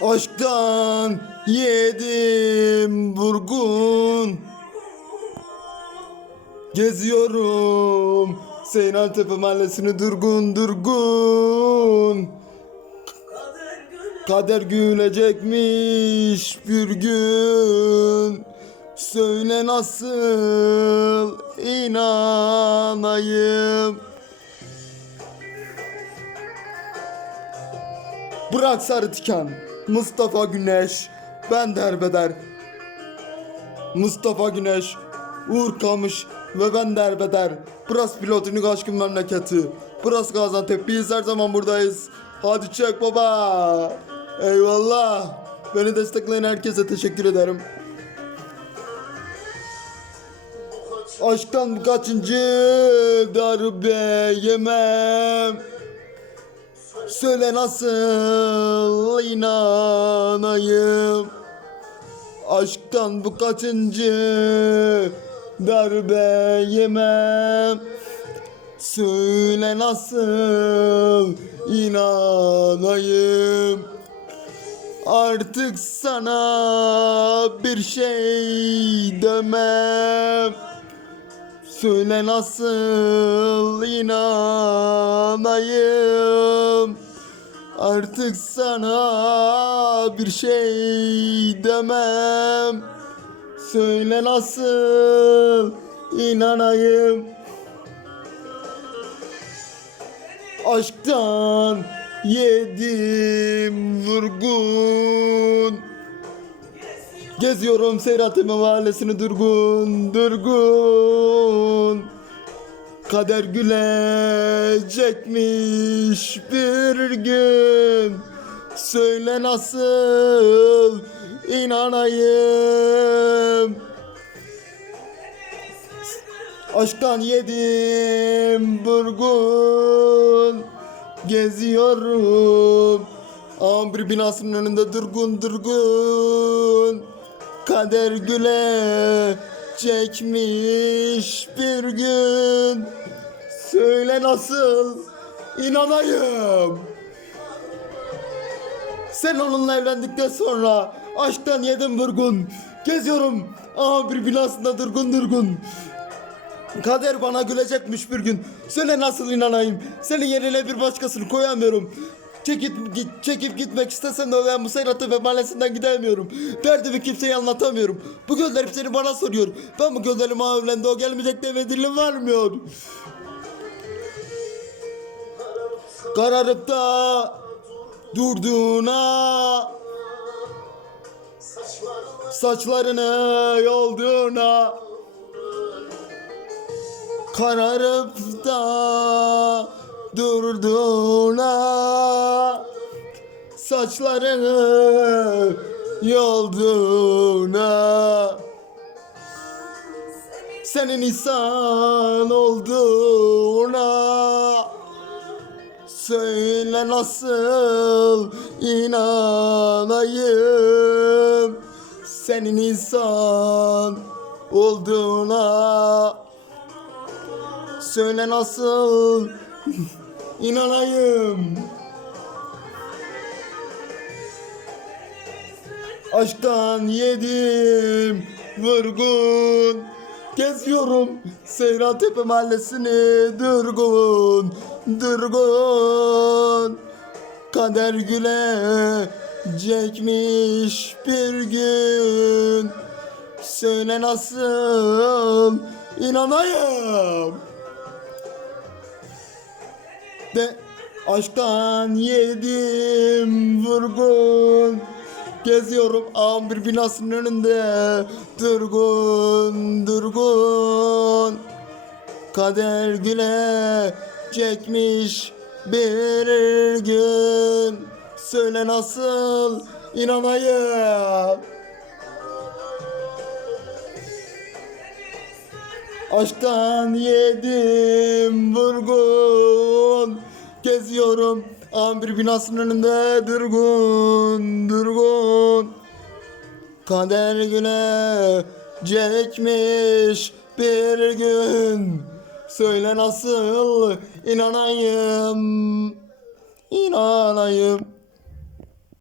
Aşktan yedim vurgun Geziyorum Seyran Tepe mahallesini durgun durgun. Kader gülecekmiş bir gün. Söyle nasıl inanayım? Bırak sarı tikan Mustafa Güneş. Ben derbeder Mustafa Güneş Uğur Kamış ve ben derbeder Burası pilotunik aşkın memleketi. Burası Gaziantep. Biz her zaman buradayız. Hadi çek baba. Eyvallah. Beni destekleyen herkese teşekkür ederim. Aşktan kaçıncı darbe yemem Söyle nasıl inanayım? Aşktan bu kaçıncı darbe yemem? Söyle nasıl inanayım? Artık sana bir şey demem Söyle nasıl inanayım? Artık sana bir şey demem. Söyle nasıl inanayım? Aşktan yedim vurgun Geziyorum Seyrateme mahallesini durgun durgun. Kader gülecekmiş bir gün. Söyle nasıl inanayım? Aşktan yedim burgun. Geziyorum. Amir binasının önünde durgun durgun Kader güle çekmiş bir gün Söyle nasıl inanayım Sen onunla evlendikten sonra aşktan yedim vurgun Geziyorum Amir binasında durgun durgun Kader bana gülecekmiş bir gün. Söyle nasıl inanayım? Senin yerine bir başkasını koyamıyorum. Çekip, çekip gitmek istesen de ben bu Seyrat'ı ve mahallesinden gidemiyorum. Derdimi kimseye anlatamıyorum. Bu gözlerim seni bana soruyor. Ben bu gözlerim evlendi o gelmeyecek deme dilim varmıyor. Kararıp da durduğuna Saçlarını yolduğuna Kararıp da durduğuna Saçlarını yolduğuna Senin insan olduğuna Söyle nasıl inanayım? Senin insan olduğuna Söyle nasıl inanayım. Aşktan yedim vurgun. Geziyorum Seyran Tepe mahallesini durgun durgun. Kader gülecekmiş bir gün. Söyle nasıl inanayım de aşktan yedim vurgun. Geziyorum amir binasının önünde. Durgun durgun. Kader gülecekmiş bir gün. Söyle nasıl inanayım? Aşktan yedim vurgun Geziyorum. Amir binasının önünde durgun durgun. Kader gülecekmiş bir gün. Söyle nasıl inanayım? İnanayım